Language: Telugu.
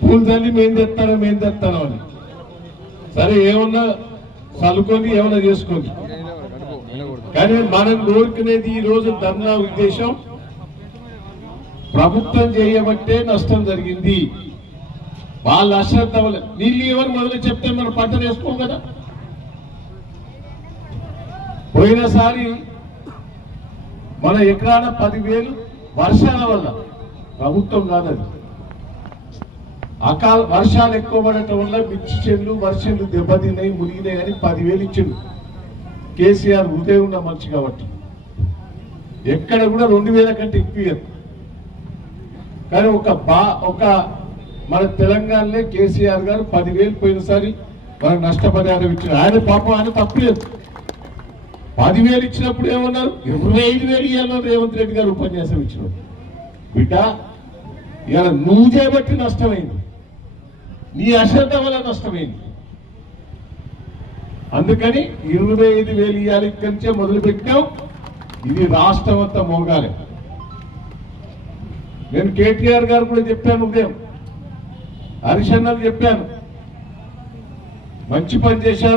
పూలు తల్లి మేం తెస్తాను అని. సరే ఏమన్నా చల్లుకొని ఏమన్నా చేసుకోండి, కానీ మనం కోరుకునేది ఈ రోజు ధర్నా ఉద్దేశం ప్రభుత్వం చేయబట్టే నష్టం జరిగింది. వాళ్ళ అశ్రద్ధ వల్ల నీళ్ళు ఎవరు మొదలు చెప్తే మనం పంట వేసుకోం కదా. పోయినసారి మన ఎకరాన 10,000 వర్షాల వల్ల, ప్రభుత్వం కాదది, వర్షాలు ఎక్కువ పడటం వల్ల మిర్చి చెట్లు వర్షాలు దెబ్బతిన్నాయి, మునిగినాయి అని 10,000 ఇచ్చిండు కేసీఆర్. హృదయం ఉన్న మనిషి కాబట్టి ఎక్కడ కూడా 2,000 కంటే ఎక్కువ. కానీ ఒక మన తెలంగాణలో కేసీఆర్ గారు 10,000 పోయినసారి మనకు నష్టపరిహారం ఇచ్చారు. ఆయన పాపం ఆయన తప్పలేదు. 10,000 ఇచ్చినప్పుడు ఏమన్నారు, 25,000 ఇవ్వాలని రేవంత్ రెడ్డి గారు ఉపన్యాసం ఇచ్చినారు. బిడ్డ ఇవాళ నువ్వు చేయబట్టి నష్టమైంది, నీ అశ్రద్ధ వల్ల నష్టమైంది. అందుకని 25,000 ఇవ్వాలి, ఇక్కడి నుంచే మొదలు పెట్టాం. ఇది రాష్ట్రం అంతా మోగాలి. నేను కేటీఆర్ గారు కూడా చెప్పాను, ఉదయం హరిశన్నకు చెప్పాను, మంచి పని చేశారు.